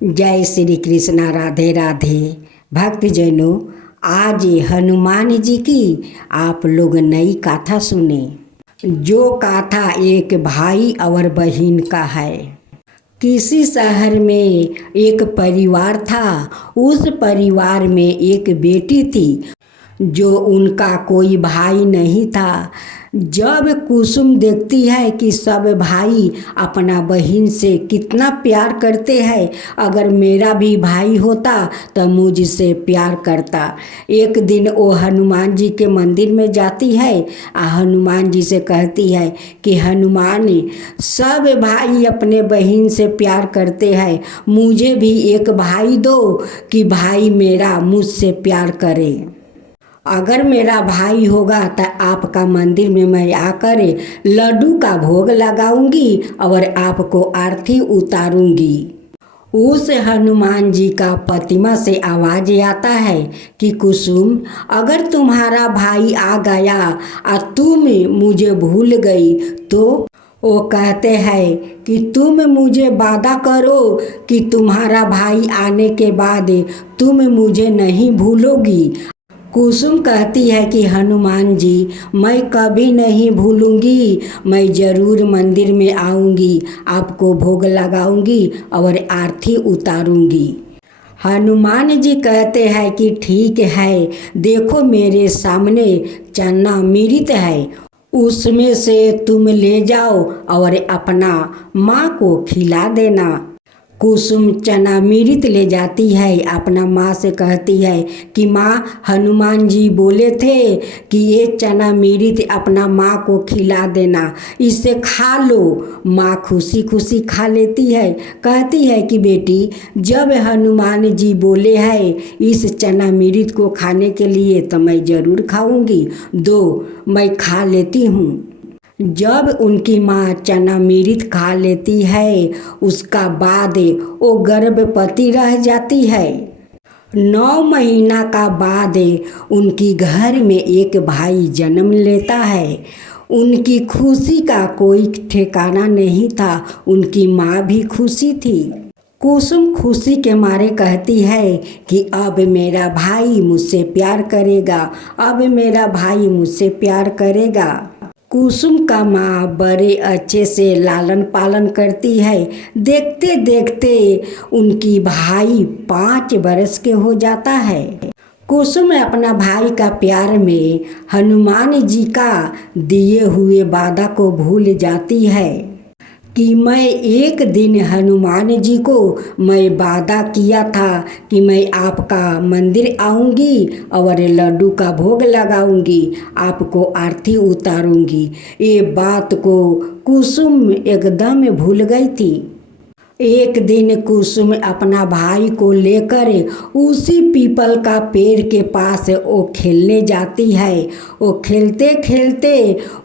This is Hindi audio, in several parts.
जय श्री कृष्णा। राधे राधे। भक्तजनों, आज हनुमान जी की आप लोग नई गाथा सुने। जो गाथा एक भाई और बहन का है। किसी शहर में एक परिवार था। उस परिवार में एक बेटी थी जो उनका कोई भाई नहीं था। जब कुसुम देखती है कि सब भाई अपना बहन से कितना प्यार करते हैं, अगर मेरा भी भाई होता तो मुझसे प्यार करता। एक दिन वो हनुमान जी के मंदिर में जाती है और हनुमान जी से कहती है कि हनुमान, सब भाई अपने बहन से प्यार करते हैं, मुझे भी एक भाई दो कि भाई मेरा मुझसे प्यार करे। अगर मेरा भाई होगा तो आपका मंदिर में मैं आकर लड्डू का भोग लगाऊंगी और आपको आरती उतारूंगी। उस हनुमान जी का प्रतिमा से आवाज आता है कि कुसुम, अगर तुम्हारा भाई आ गया और तुम मुझे भूल गई तो वो कहते हैं कि तुम मुझे वादा करो कि तुम्हारा भाई आने के बाद तुम मुझे नहीं भूलोगी। कुसुम कहती है कि हनुमान जी, मैं कभी नहीं भूलूंगी, मैं ज़रूर मंदिर में आऊंगी, आपको भोग लगाऊंगी और आरती उतारूंगी। हनुमान जी कहते हैं कि ठीक है, देखो मेरे सामने चना मृत है, उसमें से तुम ले जाओ और अपना माँ को खिला देना। कुसुम चना मृत ले जाती है, अपना माँ से कहती है कि माँ, हनुमान जी बोले थे कि ये चना मृत अपना माँ को खिला देना, इसे खा लो। माँ खुशी खुशी खा लेती है। कहती है कि बेटी, जब हनुमान जी बोले हैं इस चना मृत को खाने के लिए तो मैं ज़रूर खाऊंगी, दो मैं खा लेती हूँ। जब उनकी माँ चना मृत खा लेती है, उसका बाद वो गर्भवती रह जाती है। 9 महीना का बाद उनकी घर में एक भाई जन्म लेता है। उनकी खुशी का कोई ठिकाना नहीं था। उनकी माँ भी खुशी थी। कुसुम खुशी के मारे कहती है कि अब मेरा भाई मुझसे प्यार करेगा, अब मेरा भाई मुझसे प्यार करेगा। कुसुम का माँ बड़े अच्छे से लालन पालन करती है। देखते देखते उनकी भाई 5 बरस के हो जाता है। कुसुम अपना भाई का प्यार में हनुमान जी का दिए हुए वादा को भूल जाती है कि मैं एक दिन हनुमान जी को मैं वादा किया था कि मैं आपका मंदिर आऊँगी और लड्डू का भोग लगाऊंगी, आपको आरती उतारूंगी। ये बात को कुसुम एकदम भूल गई थी। एक दिन कुसुम अपना भाई को लेकर उसी पीपल का पेड़ के पास वो खेलने जाती है। वो खेलते खेलते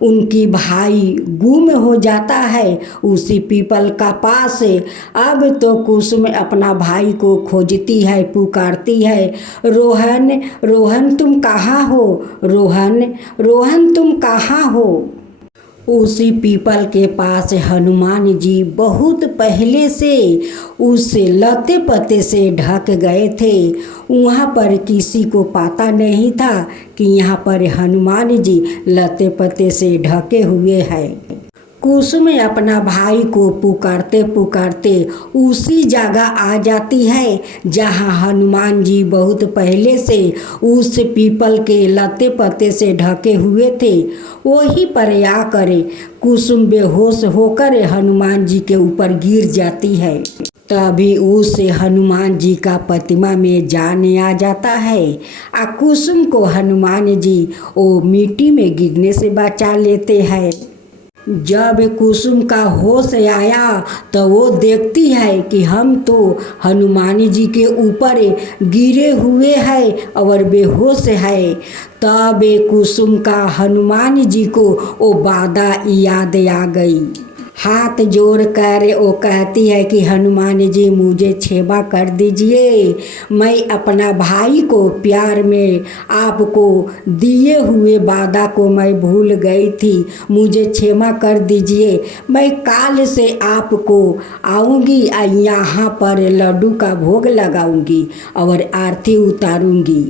उनकी भाई गुम हो जाता है उसी पीपल का पास। अब तो कुसुम अपना भाई को खोजती है, पुकारती है, रोहन रोहन तुम कहाँ हो, रोहन रोहन तुम कहाँ हो। उसी पीपल के पास हनुमान जी बहुत पहले से उस लते पत्ते से ढक गए थे। वहाँ पर किसी को पता नहीं था कि यहाँ पर हनुमान जी लते पत्ते से ढके हुए हैं। कुसुम अपना भाई को पुकारते पुकारते उसी जगह आ जाती है जहाँ हनुमान जी बहुत पहले से उस पीपल के लते पत्ते से ढके हुए थे। वहीं पर आकर कुसुम बेहोश होकर हनुमान जी के ऊपर गिर जाती है। तभी उस हनुमान जी का प्रतिमा में जान आ जाता है। कुसुम को हनुमान जी वो मिट्टी में गिरने से बचा लेते हैं। जब कुसुम का होश आया तो वो देखती है कि हम तो हनुमान जी के ऊपर गिरे हुए हैं और बेहोश है। तब कुसुम का हनुमान जी को वो वादा याद आ गई। हाथ जोड़ कर वो कहती है कि हनुमान जी मुझे क्षमा कर दीजिए, मैं अपना भाई को प्यार में आपको दिए हुए वादा को मैं भूल गई थी, मुझे क्षमा कर दीजिए। मैं काल से आपको आऊँगी, यहाँ पर लड्डू का भोग लगाऊंगी और आरती उतारूंगी।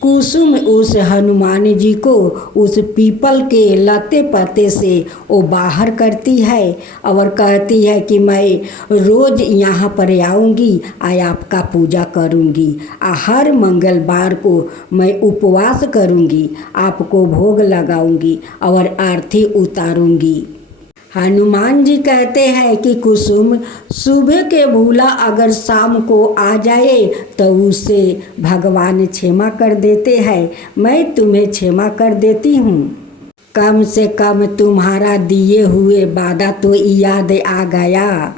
कुसुम उस हनुमान जी को उस पीपल के लते पत्ते से वो बाहर करती है और कहती है कि मैं रोज़ यहाँ पर आऊँगी, आपका पूजा करूँगी, हर मंगलवार को मैं उपवास करूँगी, आपको भोग लगाऊँगी और आरती उतारूँगी। हनुमान जी कहते हैं कि कुसुम, सुबह के भूला अगर शाम को आ जाए तो उसे भगवान क्षमा कर देते हैं, मैं तुम्हें क्षमा कर देती हूँ। कम से कम तुम्हारा दिए हुए वादा तो याद आ गया।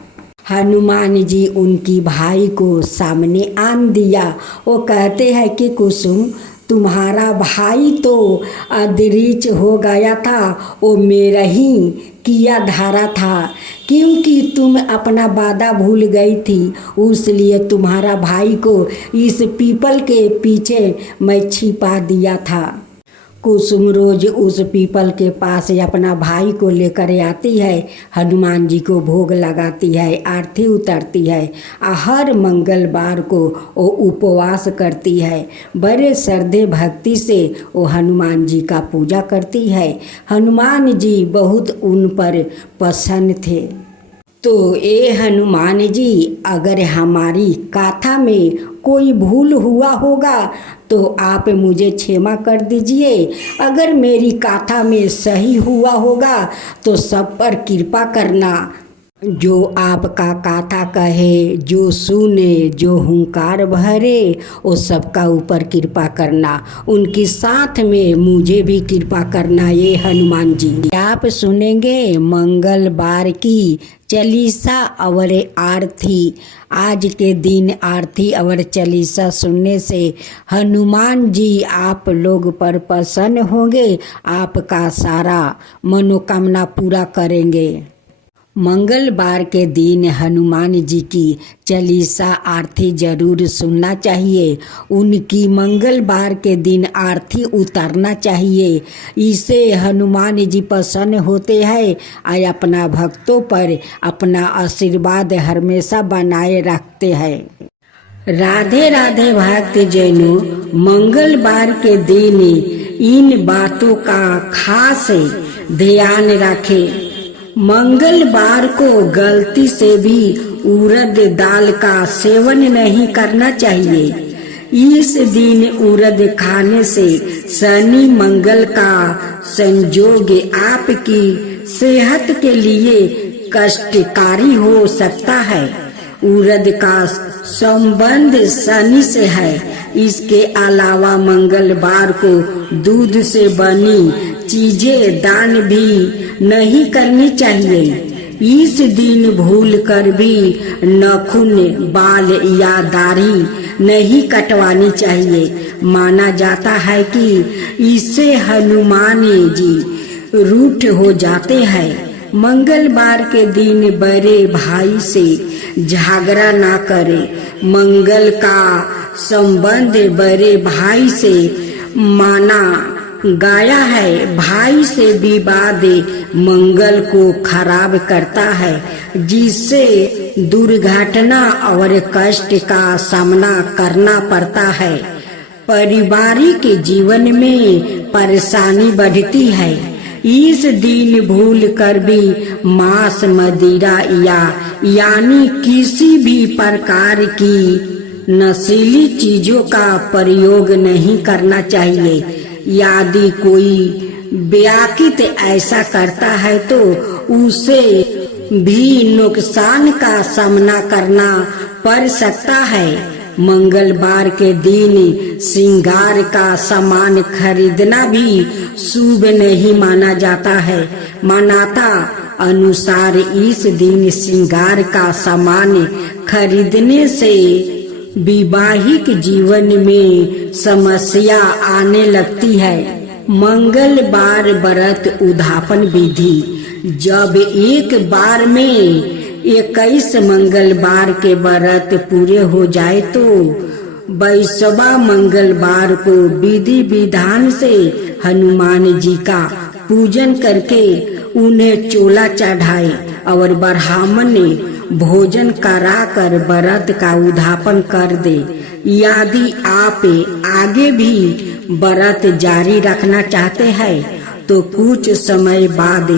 हनुमान जी उनकी भाई को सामने आन दिया। वो कहते हैं कि कुसुम, तुम्हारा भाई तो अदृच हो गया था, वो मेरा ही किया धारा था, क्योंकि तुम अपना वादा भूल गई थी, इसलिए तुम्हारा भाई को इस पीपल के पीछे मैं छिपा दिया था। कुसुम रोज उस पीपल के पास अपना भाई को लेकर आती है, हनुमान जी को भोग लगाती है, आरती उतारती है, हर मंगलवार को वो उपवास करती है, बड़े श्रद्धे भक्ति से वो हनुमान जी का पूजा करती है। हनुमान जी बहुत उन पर प्रसन्न थे। तो ये हनुमान जी, अगर हमारी गाथा में कोई भूल हुआ होगा तो आप मुझे क्षमा कर दीजिए, अगर मेरी गाथा में सही हुआ होगा तो सब पर कृपा करना। जो आपका गाथा कहे, जो सुने, जो हुंकार भरे, वो सबका ऊपर कृपा करना, उनके साथ में मुझे भी कृपा करना। ये हनुमान जी आप सुनेंगे मंगलवार की चालीसा और आरती। आज के दिन आरती और चालीसा सुनने से हनुमान जी आप लोग पर प्रसन्न होंगे, आपका सारा मनोकामना पूरा करेंगे। मंगलवार के दिन हनुमान जी की चालीसा आरती जरूर सुनना चाहिए, उनकी मंगलवार के दिन आरती उतारना चाहिए। इससे हनुमान जी प्रसन्न होते हैं और अपना भक्तों पर अपना आशीर्वाद हमेशा बनाए रखते हैं। राधे राधे भक्त जैनों, मंगलवार के दिन इन बातों का खास ध्यान रखें। मंगलवार को गलती से भी उड़द दाल का सेवन नहीं करना चाहिए। इस दिन उड़द खाने से शनि मंगल का संयोग आपकी सेहत के लिए कष्टकारी हो सकता है। उड़द का संबंध शनि से है। इसके अलावा मंगलवार को दूध से बनी चीजें दान भी नहीं करनी चाहिए। इस दिन भूल कर भी नाखून, बाल या दाढ़ी नहीं कटवानी चाहिए। माना जाता है कि इससे हनुमान जी रूठ हो जाते हैं। मंगलवार के दिन बड़े भाई से झगड़ा ना करे। मंगल का संबंध बड़े भाई से माना गया है। भाई से विवाद मंगल को खराब करता है, जिससे दुर्घटना और कष्ट का सामना करना पड़ता है। पारिवारिक जीवन में परेशानी बढ़ती है। इस दिन भूल कर भी मांस, मदिरा यानी किसी भी प्रकार की नशीली चीजों का प्रयोग नहीं करना चाहिए। यदि कोई व्याकित ऐसा करता है तो उसे भी नुकसान का सामना करना पड़ सकता है। मंगलवार के दिन श्रृंगार का सामान खरीदना भी शुभ नहीं माना जाता है। मान्यता अनुसार इस दिन श्रृंगार का सामान खरीदने से वैवाहिक जीवन में समस्या आने लगती है। मंगलवार व्रत उद्यापन विधि। जब एक बार में 21 मंगलवार के व्रत पूरे हो जाए तो 22वां मंगलवार को विधि विधान से हनुमान जी का पूजन करके उन्हें चोला चढ़ाए और ब्राह्मण ने भोजन कराकर व्रत का उद्यापन कर दे। यदि आप आगे भी व्रत जारी रखना चाहते हैं तो कुछ समय बाद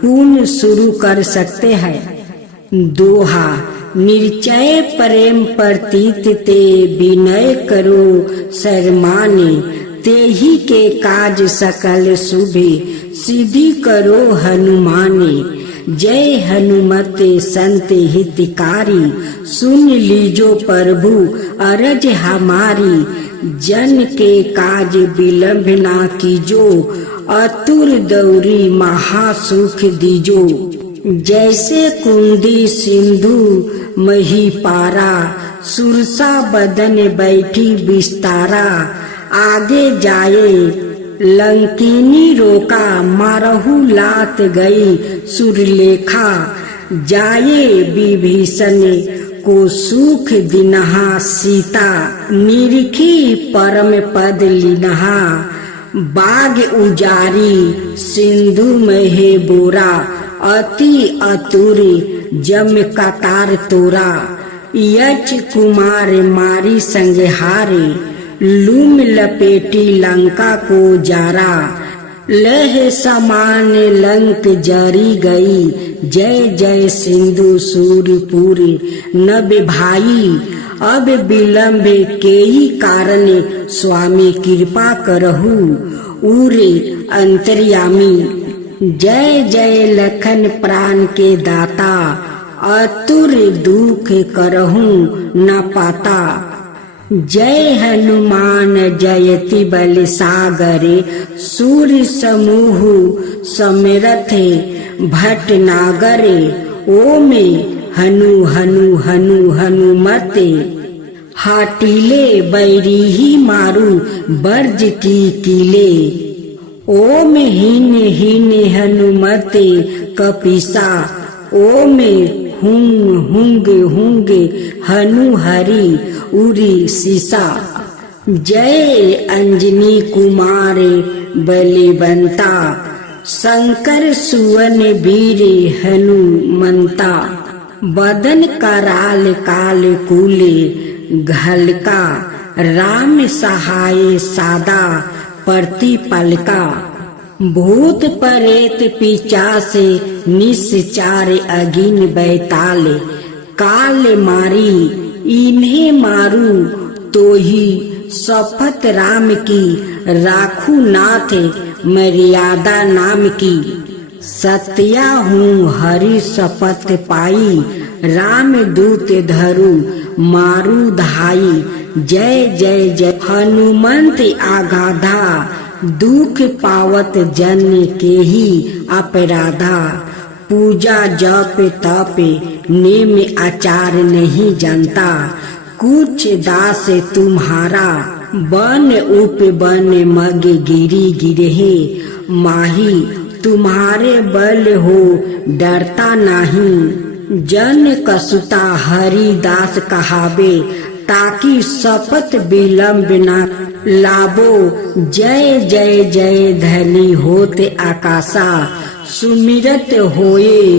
पुण्य शुरू कर सकते हैं। दोहा, निश्चय प्रेम प्रतीत ते विनय करो शर्माने, तेहि के काज सकल शुभे सिद्धि करो हनुमाने। जय हनुमत संत हितकारी, सुन लीजो प्रभु अरज हमारी। जन के काज विलंब ना कीजो, अतुर दौरी महासुख दीजो। जैसे कुंदी सिंधु मही पारा, सुरसा बदन बैठी बिस्तारा। आगे जाए लंकिनी रोका, मारहु लात गई सुरलेखा। जाए विभीषण को सुख दिनहा, सीता निरखी परम पद लिनहा। बाग उजारी सिंधु महे बोरा, अति अतुरी जम कतार तोरा। यच कुमार मारी संहारे, लूम लपेटी लंका को जारा। लह समान लंक जरी गई, जय जय सिंधु सूरपुर नभ भाई। अब विलंब के ही कारण स्वामी कृपा करहु, उरे अंतर्यामी। जय जय लखन प्राण के दाता, अतुर दुख करहु न पाता। जय हनुमान जयति बल सागरे, सूर समूह समेरथ भट नागरे। ओमे हनु हनु हनु हनुमते, हाटीले बैरी ही मारू बर्ज की कीले। ओम हीन हीन हनुमते कपिसा, ओमे हुंग हुंग हुंग हनु हरि उरी सीसा। जय अंजनी कुमार बलिवंता, शंकर सुवन वीर हनुमंता। बदन कराल काल कूले घलका, राम सहाय सादा प्रतिपलका। भूत परेत पिचास निश्चार अगिन बैताल, काल मारी इन्हें मारू तो ही शपथ राम की। राखू नाथ मर्यादा नाम की, सत्या हूँ हरि शपथ पाई। राम दूत धरू मारू धाई, जय जय जय हनुमंत आगाधा। दुख पावत जन के ही अपराधा, पूजा जप तप नेम आचार नहीं जानता। कुछ दास तुम्हारा, बन उप बन मग गिरी गिरहे माही। तुम्हारे बल हो डरता नहीं, जन कसुता हरिदास कहावे। ताकि शपथ विलंब न लाबो, जय जय जय धनी होते आकाशा। सुमिरत होए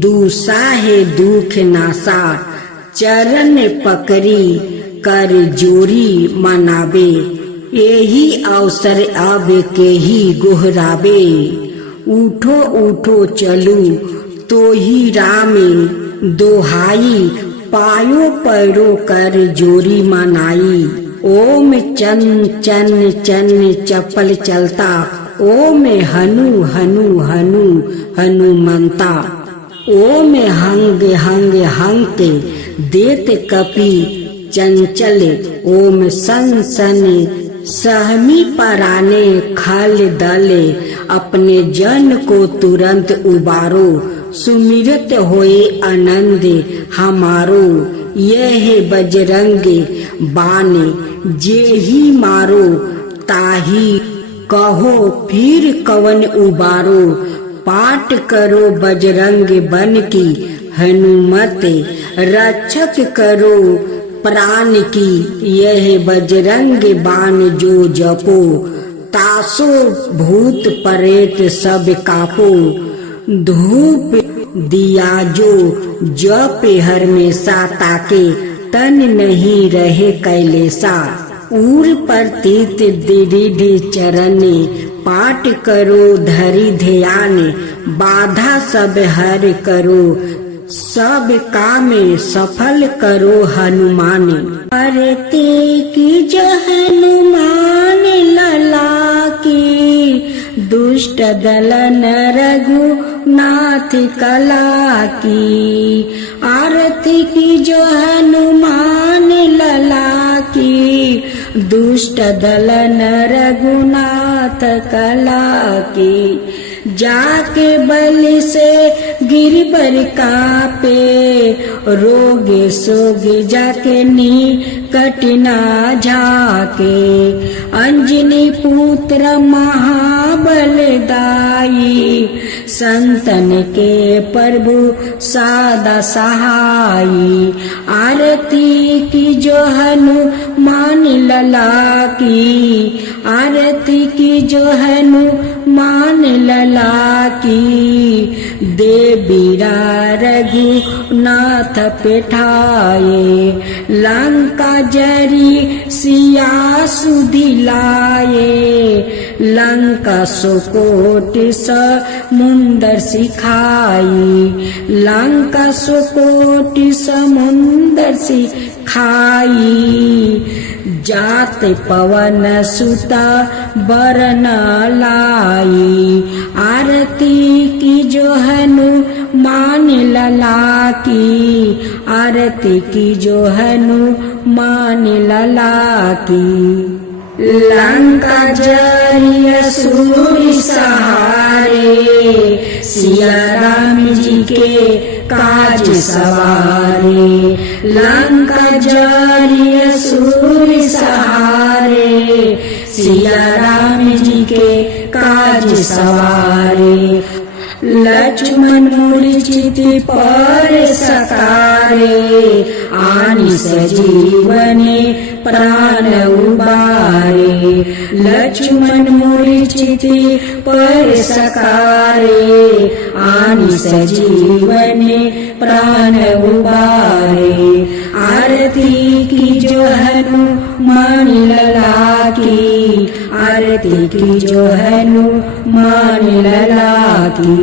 दुसाहे दुख नासा, चरण पकड़ी कर जोरी मनावे। यही अवसर अब के ही गोहरावे, उठो उठो चलू तो ही राम दोहाई। पायो पैरो कर जोरी मनाई, ओम चन चन चन चपल चलता। ओम हनु हनु हनु हनुमंता, ओम हंग हंग हंके देत कपि चंचल। ओम सन सन सहमी पराने खल दले, अपने जन को तुरंत उबारो। सुमिरत होए आनंद हमारो, यह बजरंग बाण जे ही मारो। ताही कहो फिर कवन उबारो, पाठ करो बजरंग बन की हनुमत, रक्षक करो प्राण की यह बजरंग बाण जो जपो, तासो भूत प्रेत सब कापो, धूप दिया जो जप हमेशा ताके, तन नहीं रहे कैलेसा, उर प्रतीत दृढ़ चरण, पाठ करो धरि ध्यान, बाधा सब हर करो, सब काम सफल करो हनुमान। करते की जो हनुमान लला की, दुष्ट दलन रघुनाथ कला की, आरती की जो हनुमान लला की, दुष्ट दलन रघुनाथ कला की, जाके बल से गिरबर कापे, रोग सोग जाके निकट ना जाके, अंजनी पुत्र महाबल दाई, संतन के प्रभु सादा सहाई, आरती की जो हनुमान लला की, आरती की जो हनुमान लला की, देवीरा रघुनाथ पेठाए, लंका जरी सिया सुदिलाए, लंका सुकोट समुंदर सिखाई, लंका सुकोट समुंदर सिखाई, जात पवन सुता बरन लाई, आरती की जो हनुमान लला की, आरती की जो हनुमान लला की, लंका जरी असुर सहारे, सिया राम जी के काज सवारे, लंका जरी असुर सहारे, सिया राम जी के काज सवारे, लक्ष्मण मूर्छित पर सकारे, आनि सजीवने प्राण उबारे, लक्ष्मण मूर्छित पर सकारे, आनि सजीवने प्राण उबारे, आरती की जो हनुमान लला की, आरती की जो हनुमान लला की,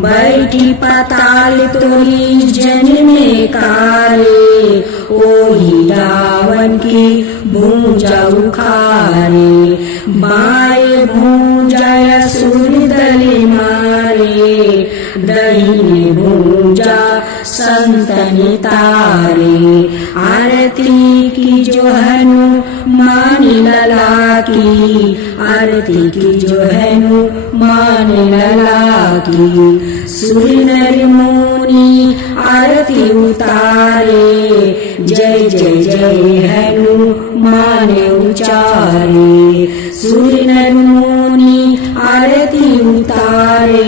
बैठी पाताल तोरी जन्मे कारे, ओही रावण की भूजा उखारे, बाएं भूजा असुर दल मारे, दहिने भूजा संतन तारे, आरती की जो हनुमान लला की, आरती की जो हनुमान लला की, सुर नर मुनि आरती उतारे, जय जय जय हनुमान उचारे, सुर नर मुनि आरती उतारे,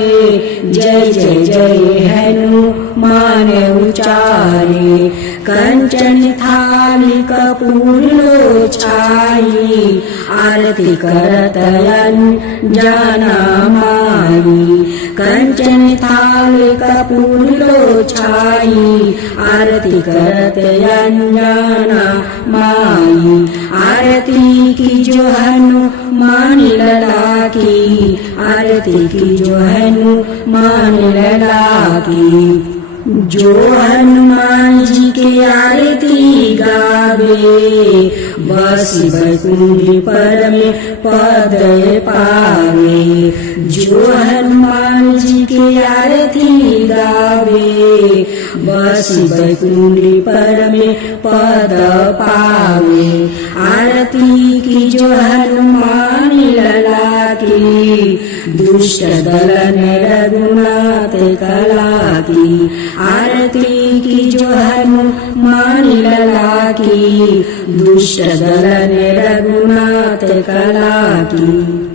जय जय जय हनुमान उचारे, कंचन थाली कपूर लो छाई, आरती करत जाना माई, कंचन थाली कपूर लो छाई, आरती करत जाना माई, आरती की जो हनुमान लला की, आरती की जो हनुमान लला की, जो हनुमान जी के आरती गावे, बस बैकुंठ पर में पद पावे, जो हनुमान जी के आरती गावे, बस बैकुंठ पर में पद पावे, आरती की जो हनुमान लला की, दुष्ट दलन रघुनाथ कला की, आरती की जो हनुमान लला की, दुष्ट दलन रघुनाथ कला की।